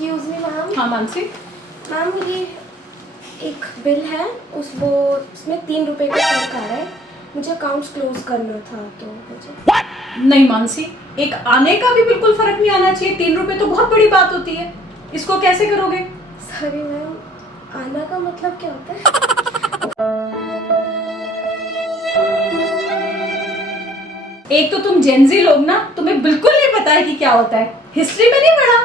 Excuse me ma'am. हाँ Mansi. Ma'am ये एक बिल है, उसमें 3 रुपए का फर्क आ रहा है। मुझे अकाउंट्स क्लोज करना था तो मुझे। नहीं मानसी, एक आने का भी बिल्कुल फर्क नहीं आना चाहिए। 3 रुपए तो बहुत बड़ी बात होती है, इसको कैसे करोगे? सॉरी मैम, आना का मतलब क्या होता है? एक तो तुम जेनजी लोग ना, तुम्हें बिल्कुल नहीं पता है कि क्या होता है, हिस्ट्री में नहीं पढ़ा।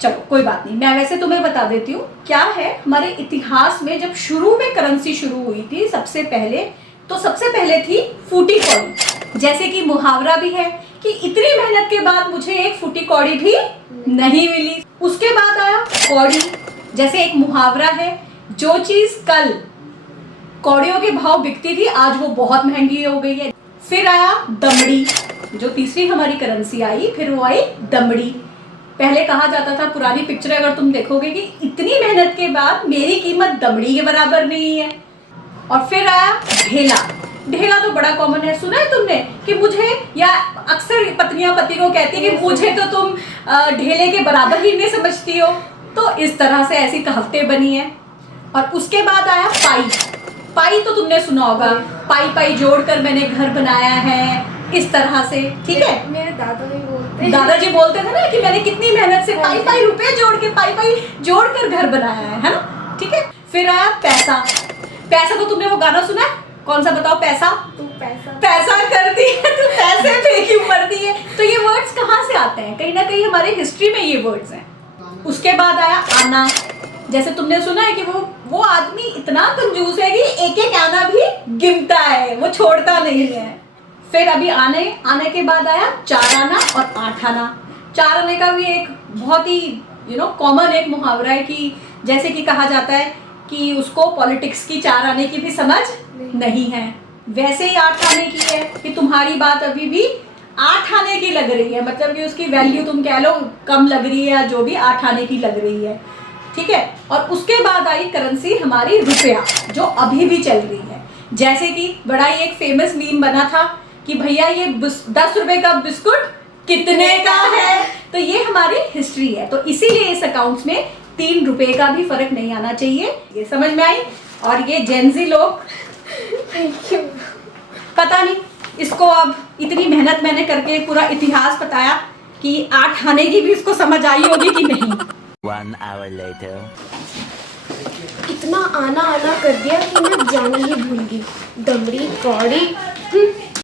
चलो कोई बात नहीं, मैं वैसे तुम्हें बता देती हूँ क्या है। हमारे इतिहास में जब शुरू में करेंसी शुरू हुई थी सबसे पहले थी फूटी कौड़ी। जैसे कि मुहावरा भी है कि इतनी मेहनत के बाद मुझे एक फूटी कौड़ी भी नहीं मिली। उसके बाद आया कौड़ी, जैसे एक मुहावरा है, जो चीज कल कौड़ियों के भाव बिकती थी आज वो बहुत महंगी हो गई है। फिर आया दमड़ी, जो तीसरी हमारी करेंसी आई, फिर वो आई दमड़ी। पहले कहा जाता था, पुरानी पिक्चर अगर तुम देखोगे, कि इतनी मेहनत के बाद मेरी कीमत दमड़ी के बराबर नहीं है। और फिर आया ढेला। ढेला तो बड़ा कॉमन है, सुना है तुमने कि मुझे, या अक्सर पत्नियां पति को कहती है कि मुझे तो तुम ढेले के बराबर ही नहीं समझती हो। तो इस तरह से ऐसी कहावतें बनी है। और उसके बाद आया पाई। पाई तो तुमने सुना होगा, पाई पाई जोड़कर मैंने घर बनाया है, इस तरह से, ठीक है। मेरे दादाजी बोलते हैं। दादाजी बोलते थे ना कि मैंने कितनी मेहनत से पाई पाई रुपए जोड़ के, पाई पाई जोड़कर घर बनाया है ना, ठीक है। फिर आया पैसा। पैसा तो तुमने वो गाना सुना है, कौन सा बताओ? पैसा तू पैसा पैसा करती है तू, पैसे पे क्यों पड़ती है। तो ये वर्ड्स कहाँ से आते हैं? कहीं ना कहीं हमारे हिस्ट्री में ये वर्ड्स हैं। उसके बाद आया आना। जैसे तुमने सुना है कि वो आदमी इतना कंजूस है कि एक एक आना भी गिनता है, वो छोड़ता नहीं है। फिर अभी आने के बाद आया 4 आना और 8 आना। 4 आने का भी एक बहुत ही कॉमन एक मुहावरा है कि जैसे कि कहा जाता है कि उसको पॉलिटिक्स की 4 आने की भी समझ नहीं है। वैसे ही 8 आने की है कि तुम्हारी बात अभी भी 8 आने की लग रही है, मतलब कि उसकी वैल्यू तुम कह लो कम लग रही है, या जो भी 8 आने की लग रही है, ठीक है। और उसके बाद आई करेंसी हमारी रुपया, जो अभी भी चल रही है। जैसे कि बड़ा ही एक फेमस मीम बना था कि भैया ये 10 रुपए का बिस्कुट कितने का है। तो ये हमारी हिस्ट्री है। तो इसीलिए इस अकाउंट्स में 3 रुपए का भी फर्क नहीं आना चाहिए। ये समझ में आई? और ये जेनजी लोग, थैंक यू। पता नहीं इसको, अब इतनी मेहनत मैंने करके पूरा इतिहास बताया कि 8 आने की भी इसको समझ आई होगी कि नहीं। 1 hour later. इतना आना आना कर दिया कि मैं जाना ही भूल गई। दमड़ी कौड़ी।